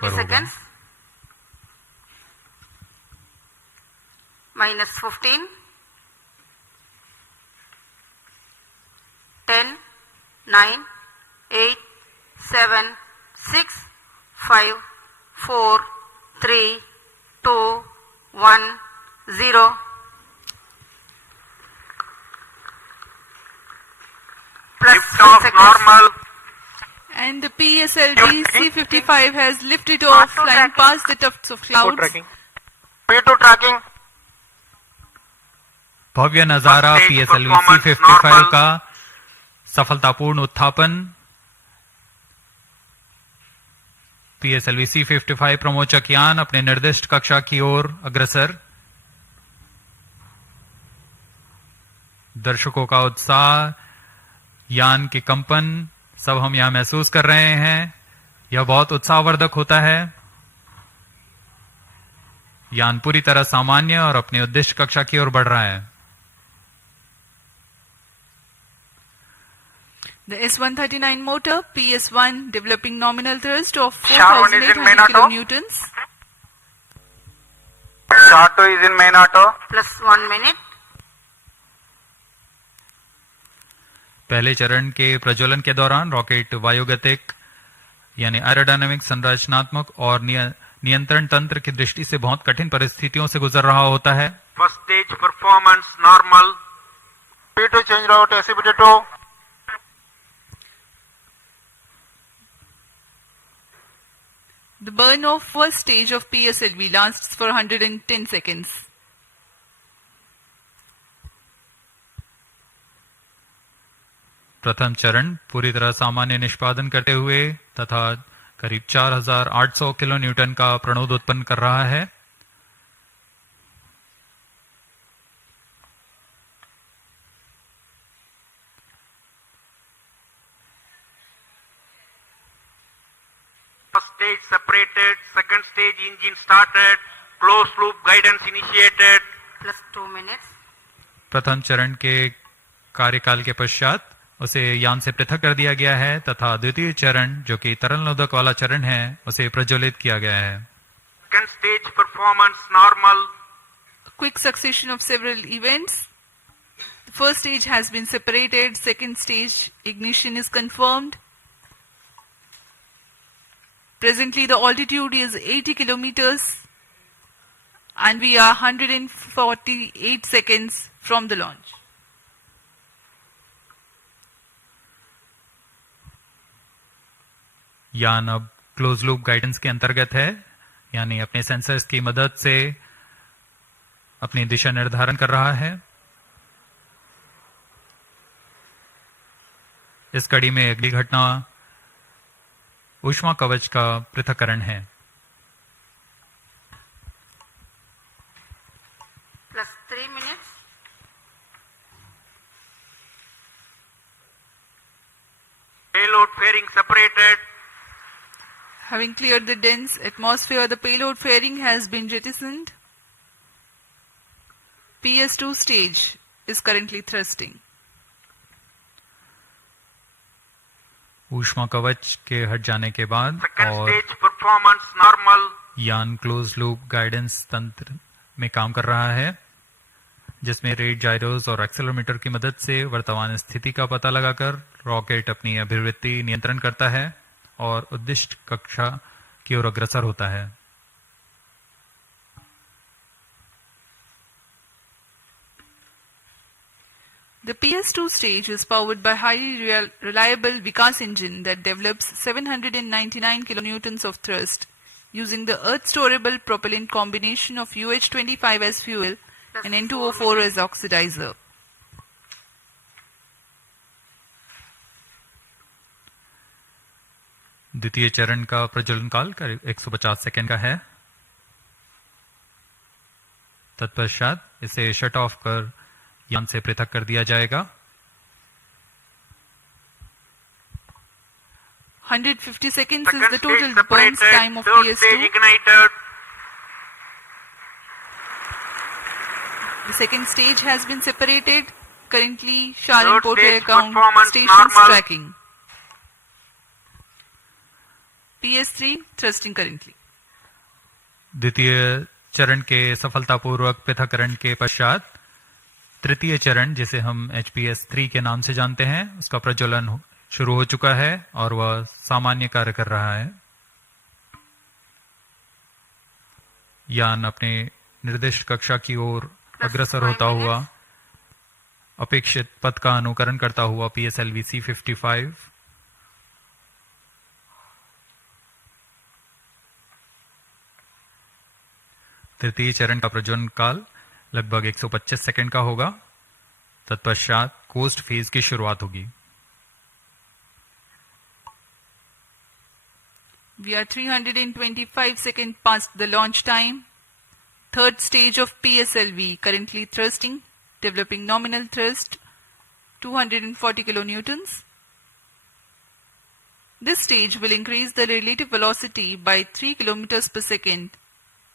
20 seconds. Minus 15. 10, 9, 8, 7, 6, 5, 4, 3, 2, 1, 0. Plus Lift off normal. And the PSLV C-55 has lifted off, flying past the tufts of clouds. P2 tracking. भव्य नजारा PSLV C-55 का सफलतापूर्ण उत्थापन। PSLV C-55 प्रमोचक यान अपने निर्दिष्ट कक्षा की ओर अग्रसर। दर्शकों का उत्साह, यान के कंपन सब हम यहां महसूस कर रहे हैं। यह बहुत उत्साहवर्धक होता है। यान पूरी तरह सामान्य और अपने उद्दिष्ट कक्षा की ओर बढ़ रहा है। The S-139 motor, PS-1, developing nominal thrust of 4,800 kilonewtons. SHAR 2 is in main auto. plus 1 minute. पहले चरण के प्रज्वलन के दौरान रॉकेट वायुगतिक यानी एरोडायनामिक, संरचनात्मक और नियंत्रण तंत्र की दृष्टि से बहुत कठिन परिस्थितियों से गुजर रहा होता है। First stage performance normal. P2 change route SCBT2. The burn of first stage of PSLV lasts for 110 seconds. प्रथम चरण पूरी तरह सामान्य निष्पादन करते हुए तथा करीब 4,800 किलो न्यूटन का प्रणोद उत्पन्न कर रहा है। First stage separated, second stage engine started, closed loop guidance initiated. plus 2 minutes. प्रथम चरण के कार्यकाल के पश्चात उसे यान से पृथक कर दिया गया है तथा द्वितीय चरण जो कि तरल नोदक वाला चरण है उसे प्रज्वलित किया गया है। Second stage performance normal. A quick succession of several events. The first stage has been separated, second stage ignition is confirmed. Presently the altitude is 80 kilometers and we are 148 seconds from the launch. यान अब close loop guidance के अंतर्गत है, यानी अपने sensors की मदद से अपनी दिशा निर्धारण कर रहा है। इस कड़ी में अगली घटना ऊष्मा कवच का पृथक्करण है। plus 3 minutes. Payload fairing separated. Having cleared the dense atmosphere, the payload fairing has been jettisoned. PS2 stage is currently thrusting. ऊष्मा कवच के हट जाने के बाद Second और stage performance normal. यान क्लोज लूप गाइडेंस तंत्र में काम कर रहा है, जिसमें रेट जायरोस और एक्सेलरोमीटर की मदद से वर्तमान स्थिति का पता लगाकर रॉकेट अपनी अभिवृत्ति नियंत्रण करता है और उद्दिष्ट कक्षा की ओर अग्रसर होता है। The PS2 stage is powered by highly reliable Vikas engine that develops 799 kilonewtons of thrust using the earth-storable propellant combination of UH-25 as fuel and N2O4 as oxidizer. द्वितीय चरण का प्रज्वलन काल करीब 150 सेकेंड का है। तत्पश्चात इसे शट ऑफ कर यान से पृथक कर दिया जाएगा। 150 seconds is Second the stage total separated. burns time of Third PS2. stage ignited. The second stage has been separated. Currently, SHAR Third and Port stage account performance stations normal. tracking. PS3 thrusting currently. द्वितीय चरण के सफलतापूर्वक पृथक्करण के पश्चात तृतीय चरण, जिसे हम HPS-3 के नाम से जानते हैं, उसका प्रज्वलन शुरू हो चुका है और वह सामान्य कार्य कर रहा है। यान अपने निर्दिष्ट कक्षा की ओर अग्रसर होता हुआ अपेक्षित पथ का अनुकरण करता हुआ PSLV C55 तृतीय चरण का प्रज्वलन काल लगभग 125 सेकंड का होगा। तत्पश्चात कोस्ट फेज की शुरुआत होगी। We are 325 seconds past the launch time. Third stage of PSLV currently thrusting, developing nominal thrust 240 kilonewtons. This stage will increase the relative velocity by 3 kilometers per second,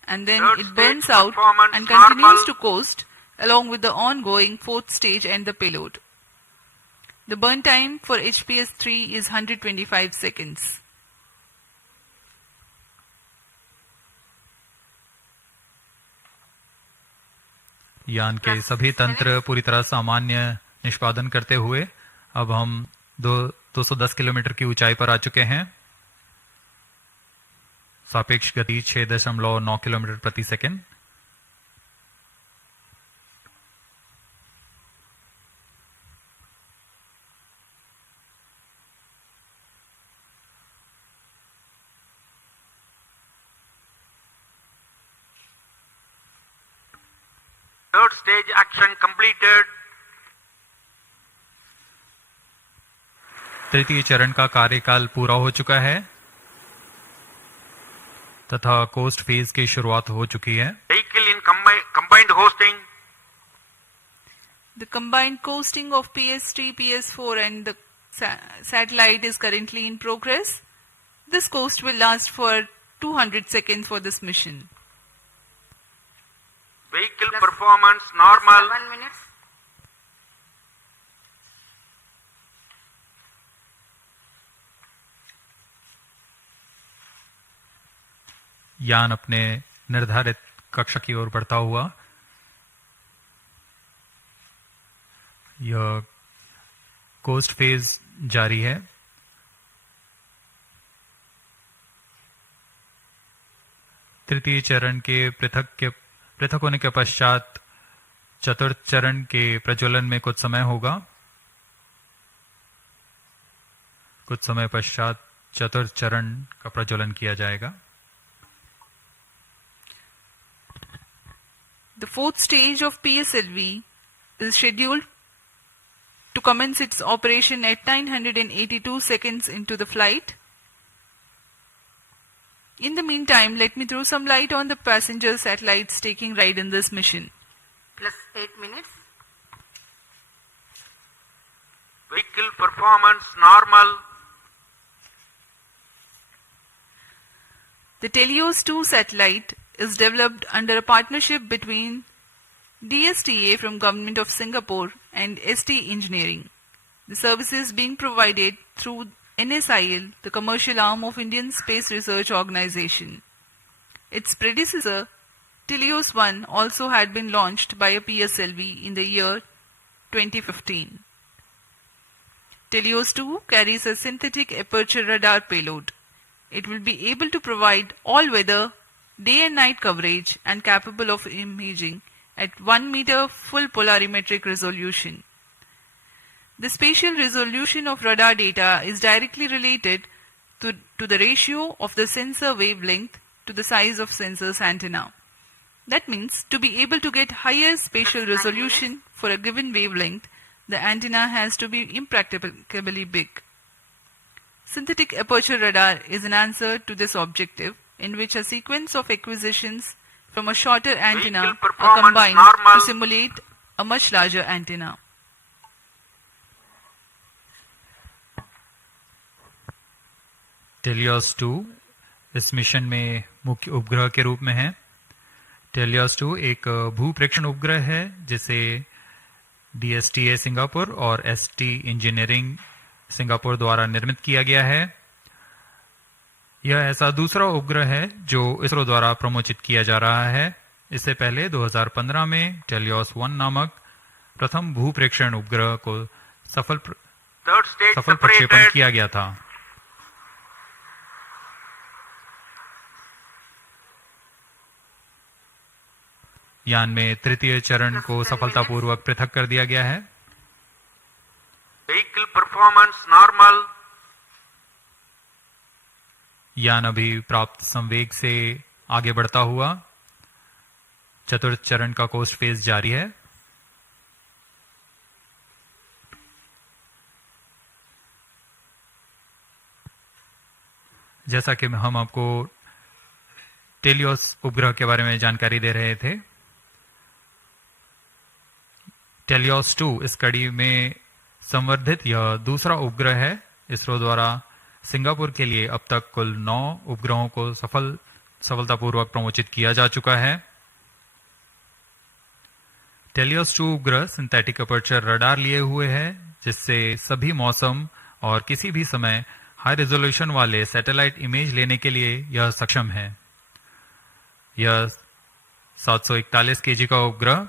and then Third it burns stage out performance and continues normal. to coast along with the ongoing fourth stage and the payload. The burn time for HPS-3 is 125 seconds. यान के सभी तंत्र पूरी तरह सामान्य निष्पादन करते हुए अब हम 210 किलोमीटर की ऊंचाई पर आ चुके हैं। सापेक्ष गति 6.9 किलोमीटर प्रति second. Third stage action completed. तृतीय चरण का कार्यकाल पूरा हो चुका है तथा कोस्ट फेज की शुरुआत हो चुकी है। Vehicle in combined hosting. The combined coasting of PS3, PS4 and the satellite is currently in progress. This coast will last for 200 seconds for this mission. Vehicle performance normal. 7 minutes. यान अपने निर्धारित कक्षा की ओर बढ़ता हुआ यह कोस्ट फेज जारी है। तृतीय चरण के पृथक होने के पश्चात चतुर्थ चरण के प्रज्वलन में कुछ समय होगा। कुछ समय पश्चात चतुर्थ चरण का प्रज्वलन किया जाएगा। The fourth stage of PSLV is scheduled to commence its operation at 982 seconds into the flight. In the meantime, let me throw some light on the passenger satellites taking ride in this mission. Plus 8 minutes. Vehicle performance normal. The TeLEOS 2 satellite is developed under a partnership between DSTA from Government of Singapore and ST Engineering. The service is being provided through NSIL, the commercial arm of Indian Space Research Organization. Its predecessor, TeLEOS 1, also had been launched by a PSLV in the year 2015. TeLEOS 2 carries a synthetic aperture radar payload. It will be able to provide all-weather, day and night coverage and capable of imaging at 1 meter full polarimetric resolution. The spatial resolution of radar data is directly related to the ratio of the sensor wavelength to the size of sensor's antenna. That means to be able to get higher spatial resolution for a given wavelength, the antenna has to be impracticably big. Synthetic aperture radar is an answer to this objective, in which a sequence of acquisitions from a shorter antenna Vehicle are performance combined normal. to simulate a much larger antenna. TeLEOS 2 इस mission में मुख्य उपग्रह के रूप में है। TeLEOS 2 एक भूप्रेक्षण उपग्रह है जिसे DSTA सिंगापुर और ST इंजीनियरिंग सिंगापुर द्वारा निर्मित किया गया है। यह ऐसा दूसरा उपग्रह है जो इसरो द्वारा प्रमोचित किया जा रहा है। इससे पहले 2015 में टेलियोस 1 नामक प्रथम भूप्रेक्षण उपग्रह को सफल Third stage प्रक्षेपण separated. किया गया था। यान में तृतीय चरण को सफलतापूर्वक पृथक कर दिया गया है। Vehicle performance normal. यान अभी प्राप्त संवेग से आगे बढ़ता हुआ चतुर्थ चरण का कोस्ट फेज जारी है। जैसा कि हम आपको टेलियोस उपग्रह के बारे में जानकारी दे रहे थे, टेलियोस 2 इस कड़ी में संवर्धित यह दूसरा उपग्रह है। इसरो द्वारा सिंगापुर के लिए अब तक कुल 9 उपग्रहों को सफलतापूर्वक प्रमोचित किया जा चुका है। टेलियोस 2 उपग्रह सिंथेटिक अपर्चर रडार लिए हुए है, जिससे सभी मौसम और किसी भी समय हाई रेजोल्यूशन वाले सैटेलाइट इमेज लेने के लिए यह सक्षम है। यह 741 केजी का उपग्रह,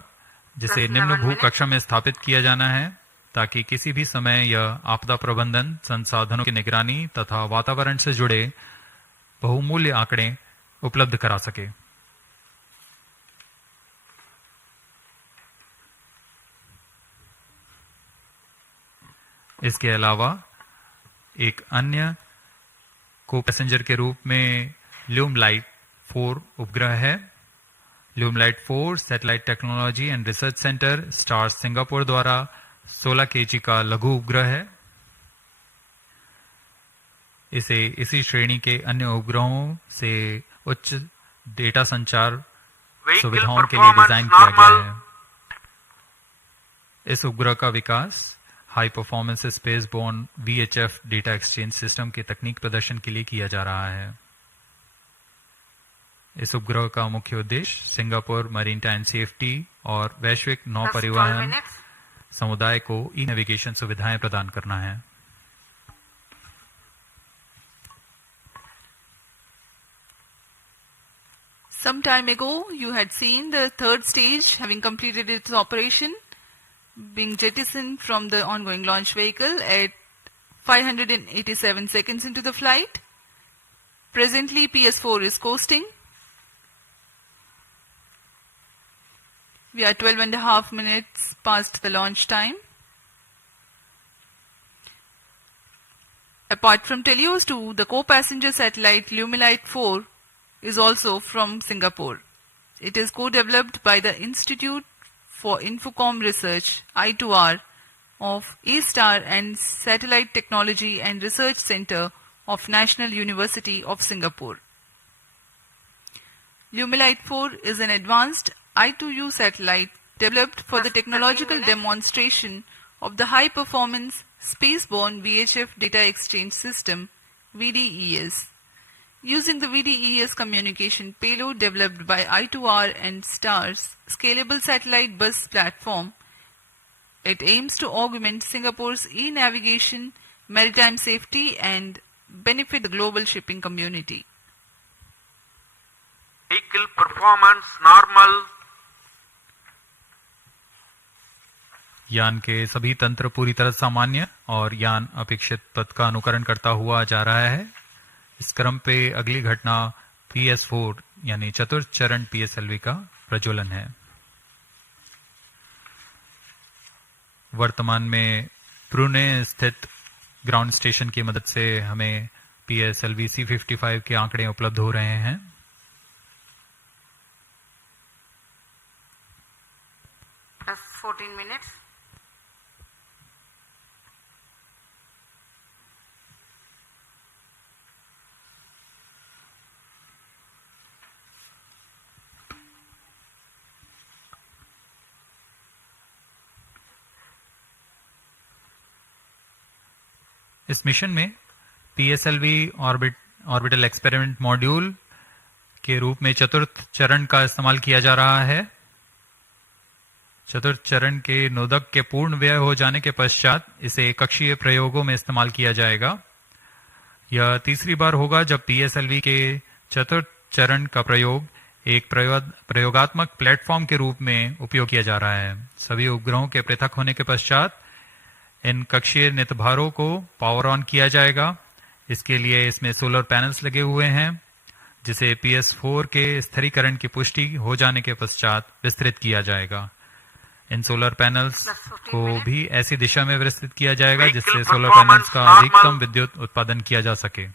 जिसे निम्न भूकक्षा में स्थापित किया जाना है, ताकि किसी भी समय यह आपदा प्रबंधन, संसाधनों की निगरानी तथा वातावरण से जुड़े बहुमूल्य आंकड़े उपलब्ध करा सके। इसके अलावा एक अन्य को पैसेंजर के रूप में ल्यूमलाइट 4 उपग्रह है। ल्यूमलाइट 4 satellite technology and research centre stars Singapore द्वारा 16 केजी का लघु उपग्रह है। इसे इसी श्रेणी के अन्य उपग्रहों से उच्च डेटा संचार सुविधाओं के लिए डिजाइन किया गया है। इस उपग्रह का विकास high performance space borne VHF data exchange system के तकनीक प्रदर्शन के लिए किया जा रहा है। इस उपग्रह का मुख्य उद्देश्य सिंगापुर मैरीटाइम सेफ्टी और वैश्विक नौ परिवहन समुदाय को ई नेविगेशन सुविधाएं प्रदान करना है। Some time ago, you had seen the third stage having completed its operation, being jettisoned from the ongoing launch vehicle at 587 seconds into the flight. Presently, PS4 is coasting. We are 12.5 minutes past the launch time. Apart from TeLEOS 2, the co-passenger satellite Lumilite 4 is also from Singapore. It is co-developed by the Institute for Infocom Research, I2R, of A-STAR and Satellite Technology and Research Center of National University of Singapore. Lumilite 4 is an advanced I2U satellite developed for the technological demonstration of the high-performance spaceborne VHF data exchange system, VDES. Using the VDES communication payload developed by I2R and STAR's scalable satellite bus platform, it aims to augment Singapore's e-navigation, maritime safety and benefit the global shipping community. Vehicle performance normal. यान के सभी तंत्र पूरी तरह सामान्य और यान अपेक्षित पथ का अनुकरण करता हुआ जा रहा है। इस क्रम पे अगली घटना PS4 यानी चतुर्थ चरण PSLV का प्रज्वलन है। वर्तमान में पुणे स्थित ग्राउंड स्टेशन की मदद से हमें PSLV C55 के आंकड़े उपलब्ध हो रहे हैं। Plus 14 minutes. इस मिशन में PSLV ऑर्बिटल एक्सपेरिमेंट मॉड्यूल के रूप में चतुर्थ चरण का इस्तेमाल किया जा रहा है। चतुर्थ चरण के नोदक के पूर्ण व्यय हो जाने के पश्चात इसे कक्षीय प्रयोगों में इस्तेमाल किया जाएगा। यह तीसरी बार होगा जब PSLV के चतुर्थ चरण का प्रयोग एक प्रयोगात्मक प्लेटफॉर्म के रूप में उपयोग किया जा रहा है। सभी उपग्रहों के पृथक होने के पश्चात इन कक्षीय नितभारों को पावर ऑन किया जाएगा। इसके लिए इसमें सोलर पैनल्स लगे हुए हैं, जिसे PS4 के स्थिरीकरण की पुष्टि हो जाने के पश्चात विस्तृत किया जाएगा। इन सोलर पैनल्स को भी ऐसी दिशा में विस्तृत किया जाएगा जिससे सोलर पैनल्स का अधिकतम विद्युत उत्पादन किया जा सके।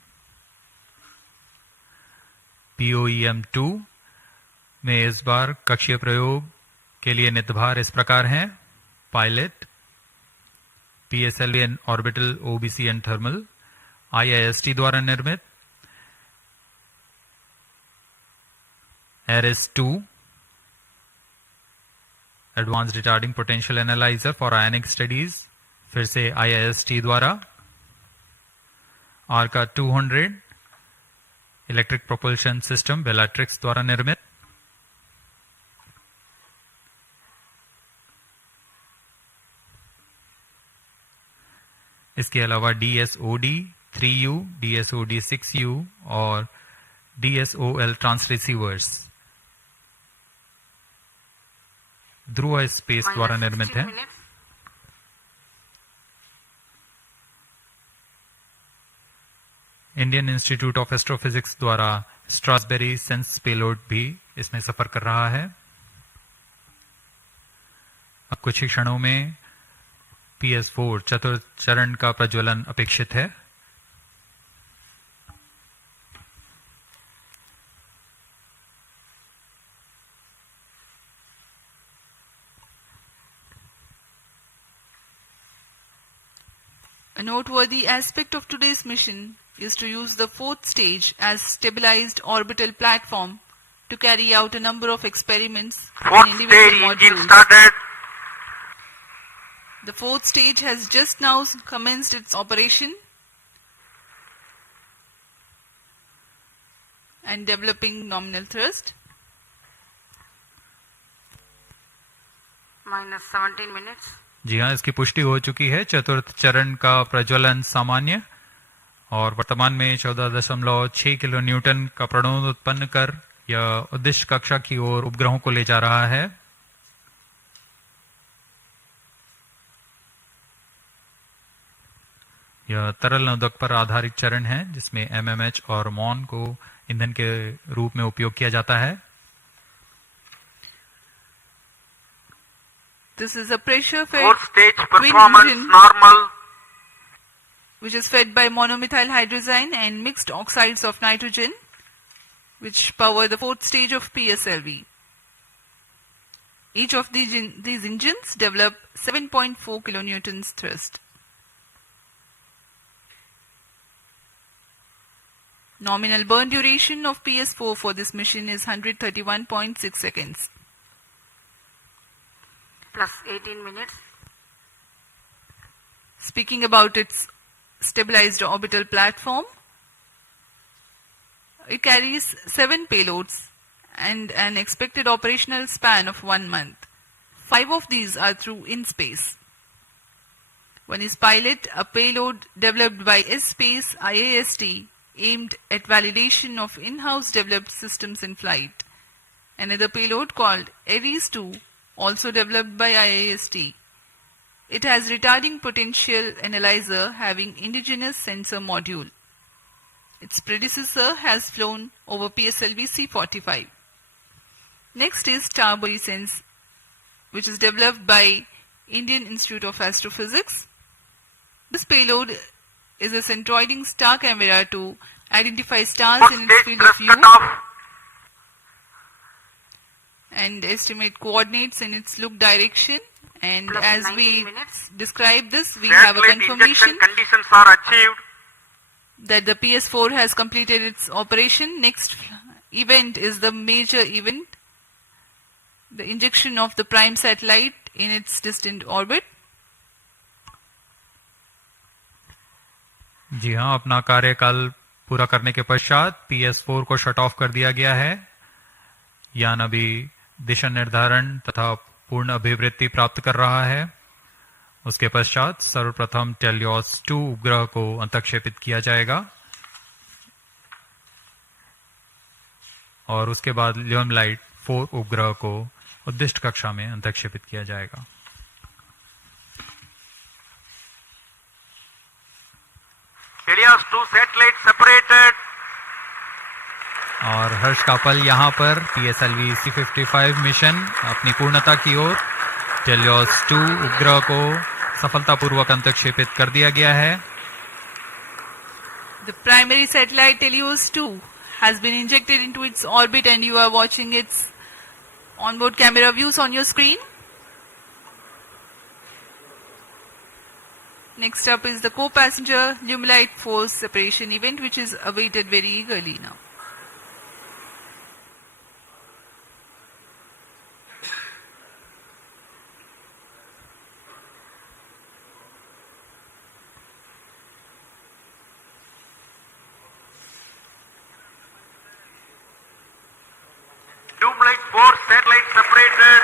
POEM-2 में इस बार कक्षीय प्रयोग के लिए नितभार इस प्रकार हैं: pilot, PSLV and orbital OBC and thermal, IIST द्वारा निर्मित, ARIS-2 advance retarding potential analyser for ionic studies, फिर से IIST द्वारा, ARCA 200 electric propulsion system Bellatrix द्वारा निर्मित, इसके अलावा DSOD 3U, DSOD 6U और DSOL ट्रांसरिसीवर्स ध्रुव स्पेस द्वारा निर्मित है। इंडियन इंस्टीट्यूट ऑफ एस्ट्रोफिजिक्स द्वारा स्ट्रासबेरी सेंस पेलोड भी इसमें सफर कर रहा है। अब कुछ ही क्षणों में PS4 चतुर्थ चरण का प्रज्वलन अपेक्षित है। A noteworthy aspect of today's mission is to use the fourth stage as stabilized orbital platform to carry out a number of experiments in Fourth individual stage engine modules. started. The fourth stage has just now commenced its operation and developing nominal thrust. minus 17 minutes. जी हाँ, इसकी पुष्टि हो चुकी है। चतुर्थ चरण का प्रज्वलन सामान्य और वर्तमान में 14.6 किलो न्यूटन का प्रणोद उत्पन्न कर यह उद्दिष्ट कक्षा की ओर उपग्रहों को ले जा रहा है। यह तरल नोदक पर आधारित चरण है जिसमें MMH और MON को ईंधन के रूप में उपयोग किया जाता है। This is a pressure-fed Fourth stage twin performance engine normal. which is fed by monomethyl hydrazine and mixed oxides of nitrogen, which power the fourth stage of PSLV. Each of these engines develop 7.4 kilonewtons thrust. Nominal burn duration of PS4 for this mission is 131.6 seconds. Plus 18 minutes. Speaking about its stabilized orbital platform, it carries 7 payloads and an expected operational span of 1 month. 5 of these are through in-space. One is Pilot, a payload developed by S-Space IAST aimed at validation of in-house developed systems in flight. Another payload called ARIS-2, also developed by IAST. It has retarding potential analyzer having indigenous sensor module. Its predecessor has flown over PSLV C-45. Next is Sense, which is developed by Indian Institute of Astrophysics. This payload is a centroiding star camera to identify stars Fourth in its stage field of thrust view cutoff. and estimate coordinates in its look direction. And Plus as 19 we minutes. describe this, we have a Satellite confirmation injection conditions are achieved. that the PS4 has completed its operation. Next event is the major event, the injection of the prime satellite in its distant orbit. जी हाँ, अपना कार्यकाल पूरा करने के पश्चात PS4 को shut off कर दिया गया है। यान अभी दिशा निर्धारण तथा पूर्ण अभिवृत्ति प्राप्त कर रहा है। उसके पश्चात सर्वप्रथम TeLEOS 2 उपग्रह को अंतक्षेपित किया जाएगा। और उसके बाद ल्यूमलाइट 4 उपग्रह को उद्दिष्ट कक्षा में अंतक्षेपित किया जाएगा। TeLEOS 2 satellite separated. और हर्ष का पल यहाँ पर PSLV C-55 मिशन अपनी पूर्णता की ओर। TeLEOS 2 उपग्रह को सफलतापूर्वक अंतक्षेपित कर दिया गया है। The primary satellite TeLEOS 2 has been injected into its orbit and you are watching its onboard camera views on your screen. Next up is the co-passenger Limelight Force separation event, which is awaited very eagerly now. Limelight 4 satellite separated.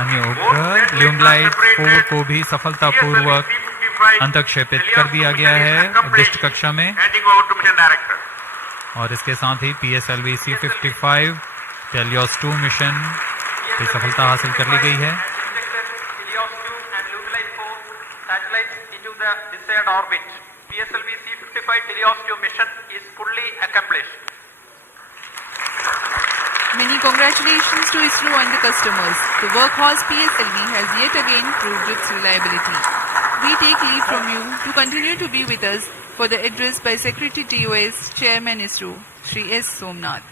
अन्य उपग्रह ल्यूमलाइट 4 को भी सफलतापूर्वक अंतक्षेपित कर दिया गया है उद्दिष्ट कक्षा में। Handing over to mission director. और इसके साथ ही PSLV C-55 TeLEOS 2 मिशन की सफलता हासिल कर ली गई है। TeLEOS 2 and Limelight 4 satellites into the desired orbit. PSLV C-55 TeLEOS 2 mission is fully accomplished. Many congratulations to ISRO and the customers. The workhorse PSLV has yet again proved its reliability. We take leave from you to continue to be with us for the address by Secretary TeLEOS, Chairman ISRO, Shri S. Somnath.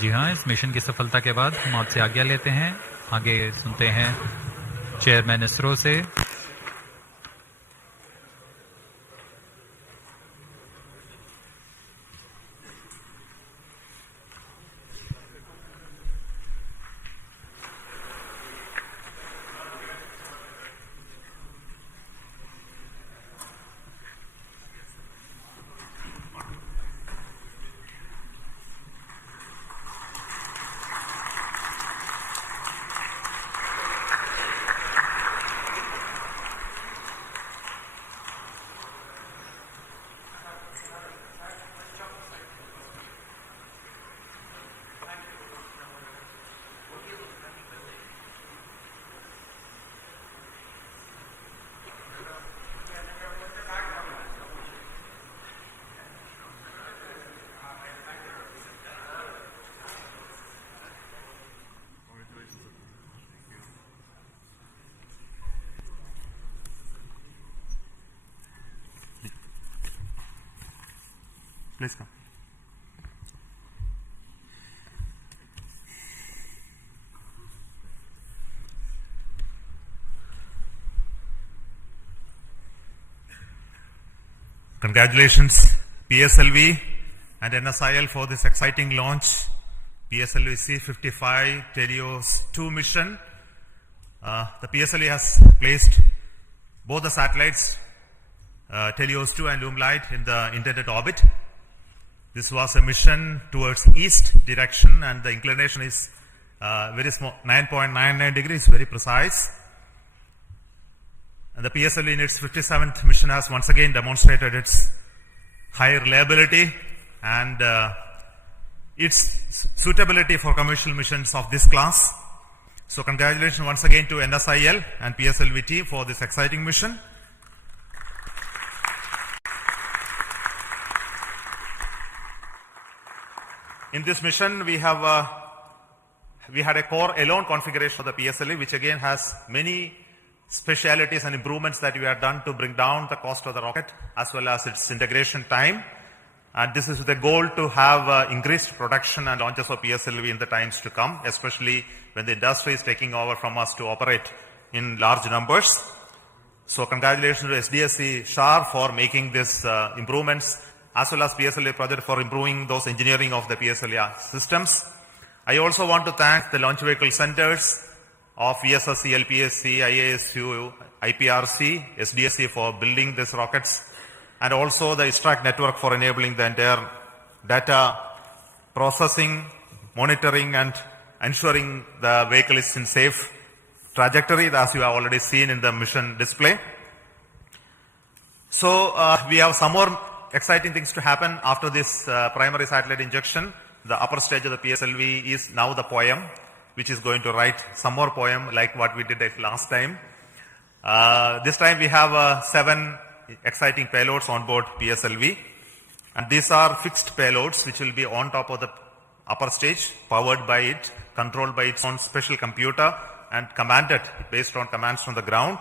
जी हाँ, इस mission की सफलता के बाद हम आपसे आज्ञा लेते हैं। आगे सुनते हैं चेयरमैन इसरो से। Please come. Congratulations PSLV and NSIL for this exciting launch. PSLV C-55 TeLEOS 2 mission. The PSLV has placed both the satellites TeLEOS 2 and Limelight in the intended orbit. This was a mission towards east direction and the inclination is very small, 9.99 degrees, very precise. And the PSLV in its 57th mission has once again demonstrated its high reliability and its suitability for commercial missions of this class. So congratulations once again to NSIL and PSLV team for this exciting mission. In this mission, we had a core alone configuration of the PSLV, which again has many specialities and improvements that we have done to bring down the cost of the rocket as well as its integration time. And this is with the goal to have increased production and launches of PSLV in the times to come, especially when the industry is taking over from us to operate in large numbers. So congratulations to SDSC-SHAR for making these improvements, as well as PSLV project for improving those engineering of the PSLV systems. I also want to thank the launch vehicle centers of VSSC, LPSC, IASU, IPRC, SDSC for building these rockets, and also the ISRO network for enabling the entire data processing, monitoring, and ensuring the vehicle is in safe trajectory, as you have already seen in the mission display. So we have some more exciting things to happen after this primary satellite injection. The upper stage of the PSLV is now the poem, which is going to write some more poem like what we did last time. This time we have 7 exciting payloads on board PSLV. And these are fixed payloads which will be on top of the upper stage, powered by it, controlled by its own special computer and commanded based on commands from the ground.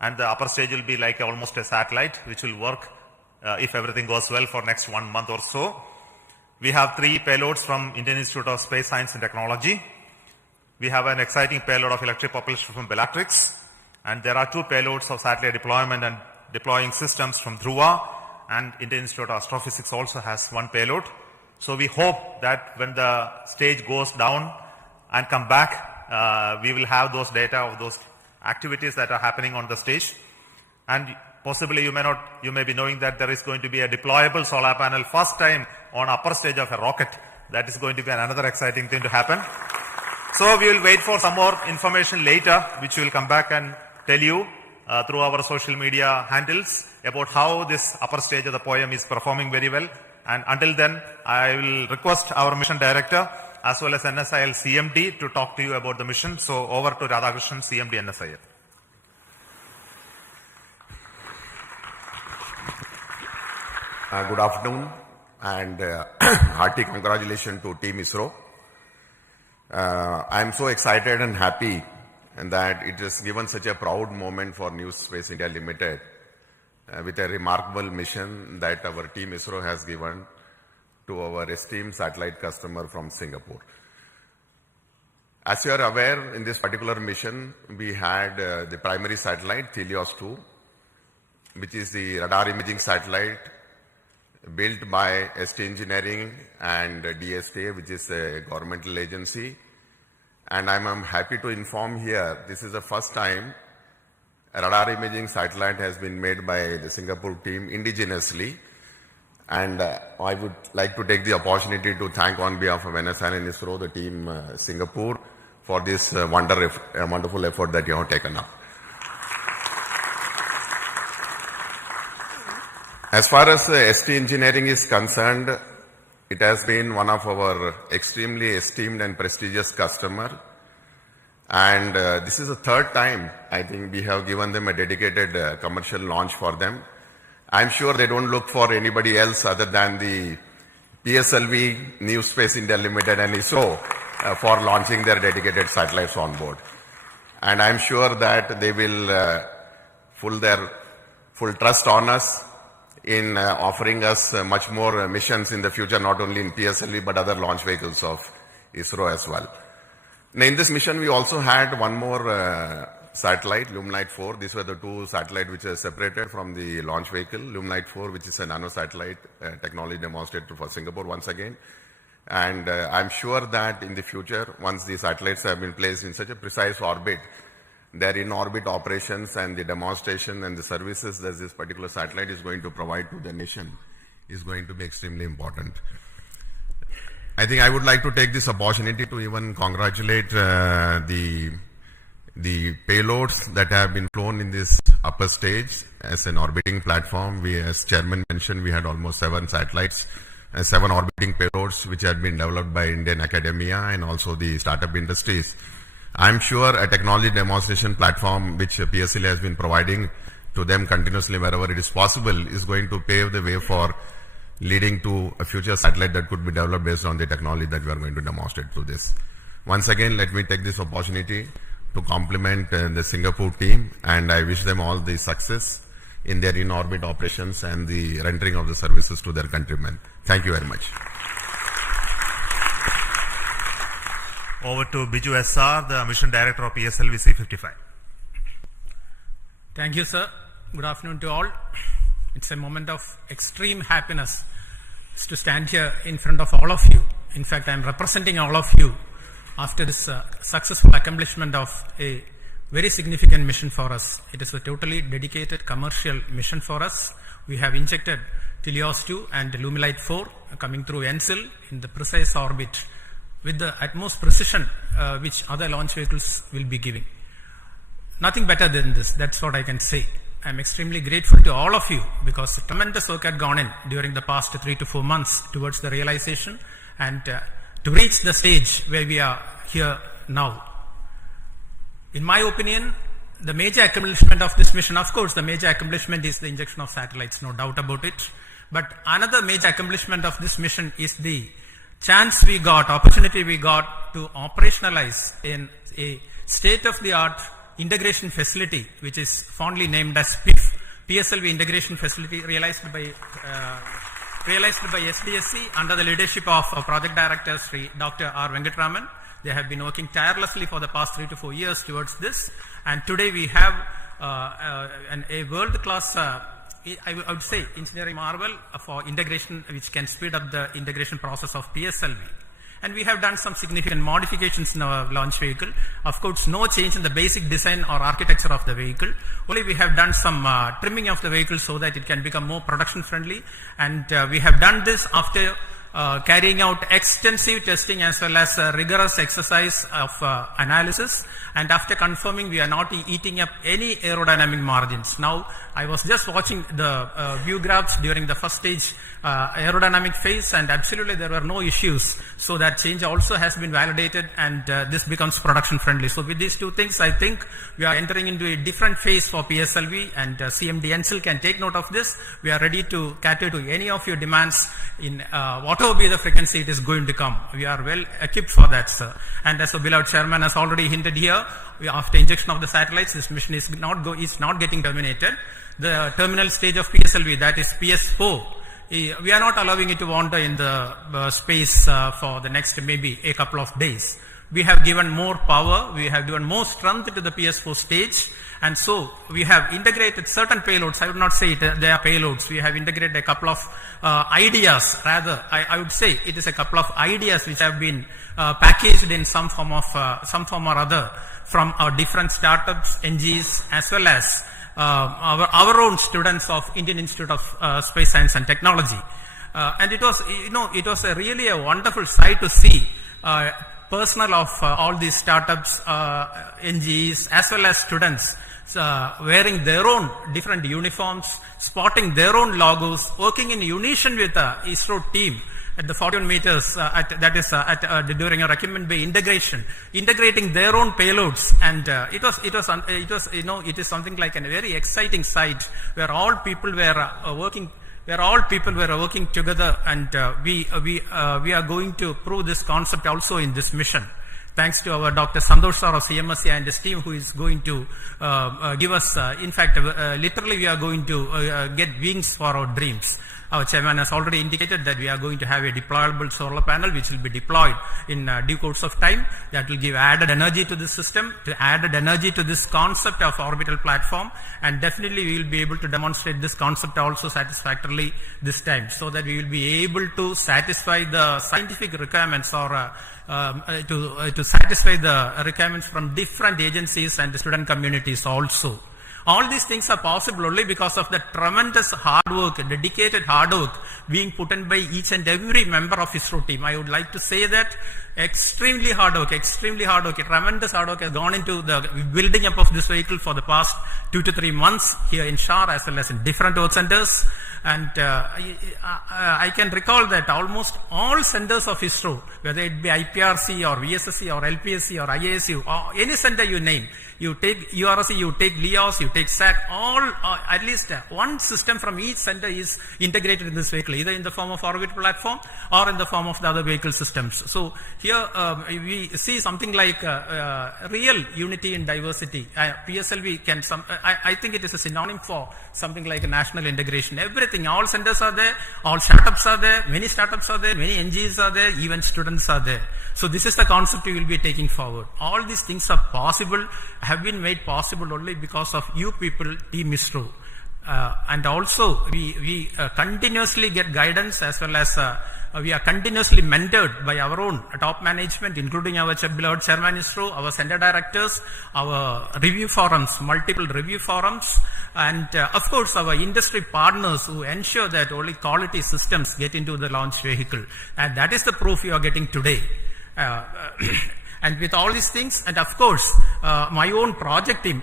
And the upper stage will be like almost a satellite which will work if everything goes well for next 1 month or so. We have 3 payloads from Indian Institute of Space Science and Technology. We have an exciting payload of electric propulsion from Bellatrix. And there are 2 payloads of satellite deployment and deploying systems from Dhruva, and Indian Institute of Astrophysics also has 1 payload. So we hope that when the stage goes down and come back, we will have those data of those activities that are happening on the stage. And possibly you may be knowing that there is going to be a deployable solar panel first time on upper stage of a rocket. That is going to be another exciting thing to happen. So we will wait for some more information later, which we will come back and tell you through our social media handles about how this upper stage of the poem is performing very well. And until then, I will request our mission director as well as NSIL CMD to talk to you about the mission. So over to Radhakrishnan, CMD NSIL. Good afternoon and hearty congratulations to Team ISRO. I am so excited and happy that it has given such a proud moment for New Space India Limited with a remarkable mission that our Team ISRO has given to our esteemed satellite customer from Singapore. As you are aware, in this particular mission, we had the primary satellite, TeLEOS 2, which is the radar imaging satellite built by ST Engineering and DSTA, which is a governmental agency. And I'm happy to inform here, this is the first time a radar imaging satellite has been made by the Singapore team indigenously. And I would like to take the opportunity to thank on behalf of NSIL and ISRO, the team Singapore, for this wonderful effort that you have taken up. As far as ST Engineering is concerned, it has been one of our extremely esteemed and prestigious customer. And this is the 3rd time, I think, we have given them a dedicated commercial launch for them. I'm sure they don't look for anybody else other than the PSLV, New Space India Limited and ISRO for launching their dedicated satellites on board. And I'm sure that they will full trust on us in offering us much more missions in the future, not only in PSLV but other launch vehicles of ISRO as well. Now, in this mission, we also had one more satellite, Lumelite 4. These were the 2 satellites which are separated from the launch vehicle. Lumelite 4, which is a nano satellite technology demonstrated for Singapore once again. And I'm sure that in the future, once the satellites have been placed in such a precise orbit, their in-orbit operations and the demonstration and the services that this particular satellite is going to provide to the nation is going to be extremely important. I think I would like to take this opportunity to even congratulate the payloads that have been flown in this upper stage as an orbiting platform. We, as Chairman mentioned, we had almost 7 satellites and 7 orbiting payloads which had been developed by Indian academia and also the startup industries. I'm sure a technology demonstration platform which PSLV has been providing to them continuously wherever it is possible is going to pave the way for leading to a future satellite that could be developed based on the technology that we are going to demonstrate through this. Once again, let me take this opportunity to compliment the Singapore team, and I wish them all the success in their in-orbit operations and the rendering of the services to their countrymen. Thank you very much. Over to Biju SR, the Mission Director of PSLV C55. Thank you, sir. Good afternoon to all. It's a moment of extreme happiness to stand here in front of all of you. In fact, I'm representing all of you after this successful accomplishment of a very significant mission for us. It is a totally dedicated commercial mission for us. We have injected TeLEOS 2 and Lumelite 4 coming through NSIL in the precise orbit with the utmost precision which other launch vehicles will be giving. Nothing better than this, that's what I can say. I'm extremely grateful to all of you because tremendous work had gone in during the past 3 to 4 months towards the realization and to reach the stage where we are here now. In my opinion, the major accomplishment of this mission, of course, the major accomplishment is the injection of satellites, no doubt about it. But another major accomplishment of this mission is the chance we got, opportunity we got to operationalize in a state-of-the-art integration facility, which is fondly named as PSLV integration facility, realized by SDSC under the leadership of Project Director Dr. R. Venkatraman. They have been working tirelessly for the past 3 to 4 years towards this. And today we have a world-class, I would say, engineering marvel for integration, which can speed up the integration process of PSLV. And we have done some significant modifications in our launch vehicle. Of course, no change in the basic design or architecture of the vehicle. Only we have done some trimming of the vehicle so that it can become more production friendly. And we have done this after carrying out extensive testing as well as rigorous exercise of analysis, and after confirming we are not eating up any aerodynamic margins. Now, I was just watching the view graphs during the first stage aerodynamic phase, and absolutely there were no issues. So that change also has been validated, and this becomes production friendly. So with these two things, I think we are entering into a different phase for PSLV, and CMD NCL can take note of this. We are ready to cater to any of your demands in whatever be the frequency it is going to come. We are well equipped for that, sir. And as the beloved chairman has already hinted here, after injection of the satellites, this mission is not getting terminated. The terminal stage of PSLV, that is PS4, we are not allowing it to wander in the space for the next maybe a couple of days. We have given more power, we have given more strength to the PS4 stage, and so we have integrated certain payloads. I would not say they are payloads. We have integrated a couple of ideas, rather, I would say it is a couple of ideas which have been packaged in some form or other from our different startups, NGs, as well as our own students of Indian Institute of Space Science and Technology. And it was, it was really a wonderful sight to see personnel of all these startups, NGs, as well as students wearing their own different uniforms, spotting their own logos, working in unison with the ISRO team at the 41 meters, during a Recumbent Bay integration, integrating their own payloads, and it is something like a very exciting sight where all people were working together, and we are going to prove this concept also in this mission. Thanks to our Dr. Santosh sir of CMSC and his team, who is going to give us, literally we are going to get wings for our dreams. Our chairman has already indicated that we are going to have a deployable solar panel which will be deployed in due course of time. That will give added energy to the system, added energy to this concept of orbital platform, and definitely we will be able to demonstrate this concept also satisfactorily this time, so that we will be able to satisfy the scientific requirements or to satisfy the requirements from different agencies and the student communities also. All these things are possible only because of the tremendous hard work, dedicated hard work being put in by each and every member of ISRO team. I would like to say that extremely hard work, tremendous hard work has gone into the building up of this vehicle for the past 2 to 3 months here in SHAR as well as in different work centers. And I can recall that almost all centers of ISRO, whether it be IPRC or VSSC or LPSC or IASU or any center you name, you take URC, you take TeLEOS, you take SAT, all at least one system from each center is integrated in this vehicle, either in the form of orbit platform or in the form of the other vehicle systems. So here we see something like real unity in diversity. PSLV can I think it is a synonym for something like a national integration. Everything, all centers are there, all startups are there, many startups are there, many NGOs are there, even students are there. So this is the concept we will be taking forward. All these things are possible, have been made possible only because of you people, Team ISRO. And also we continuously get guidance as well as we are continuously mentored by our own top management, including our beloved chairman ISRO, our center directors, our review forums, multiple review forums, and of course our industry partners who ensure that only quality systems get into the launch vehicle. And that is the proof you are getting today. And with all these things, and of course, my own project team,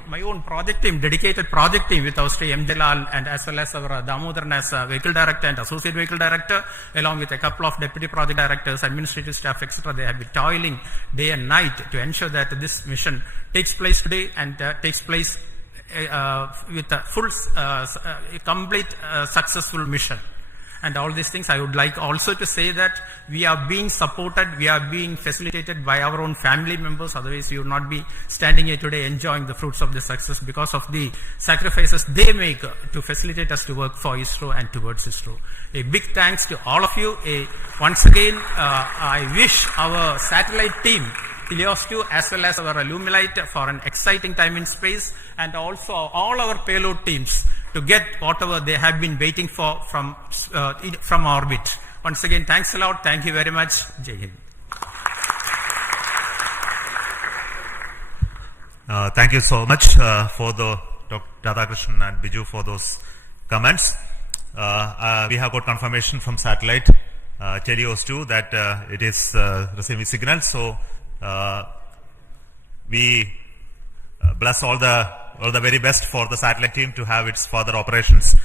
dedicated project team with our Sri M. Jalal and as well as our Damodaran as vehicle director and associate vehicle director, along with a couple of deputy project directors, administrative staff, etc. They have been toiling day and night to ensure that this mission takes place today and takes place with a full, complete, successful mission. And all these things, I would like also to say that we are being supported, we are being facilitated by our own family members. Otherwise, we would not be standing here today enjoying the fruits of the success because of the sacrifices they make to facilitate us to work for ISRO and towards ISRO. A big thanks to all of you. Once again, I wish our satellite team, TeLEOS 2 as well as our Illumilite for an exciting time in space, and also all our payload teams to get whatever they have been waiting for from orbit. Once again, thanks a lot. Thank you very much. Jai Hind. Thank you so much for the Dr. Radhakrishnan and Biju for those comments. We have got confirmation from satellite TeLEOS 2 that it is receiving signals. So we bless all the very best for the satellite team to have its further operations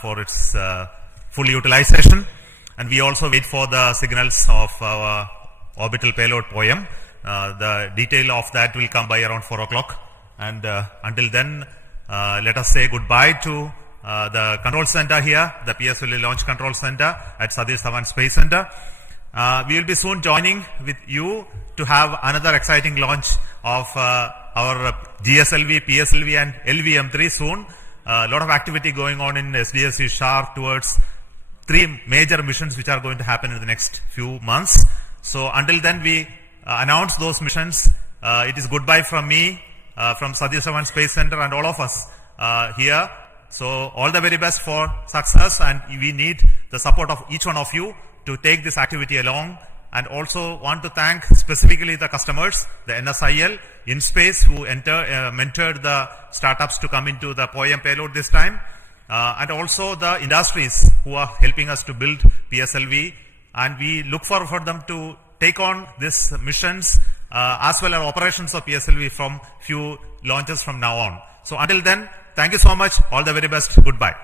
for its full utilization. And we also wait for the signals of our orbital payload POEM. The detail of that will come by around 4 o'clock. And until then, let us say goodbye to the control center here, the PSLV Launch Control Center at Satish Dhawan Space Center. We will be soon joining with you to have another exciting launch of our GSLV, PSLV and LVM3 soon. A lot of activity going on in SDSC-SHAR towards 3 major missions which are going to happen in the next few months. So until then we announce those missions. It is goodbye from me, from Satish Dhawan Space Center and all of us here. So all the very best for success, and we need the support of each one of you to take this activity along. And also want to thank specifically the customers, the NSIL, InSpace, who mentored the startups to come into the POEM payload this time, and also the industries who are helping us to build PSLV. And we look forward for them to take on these missions as well as operations of PSLV from few launches from now on. So until then, thank you so much. All the very best. Goodbye.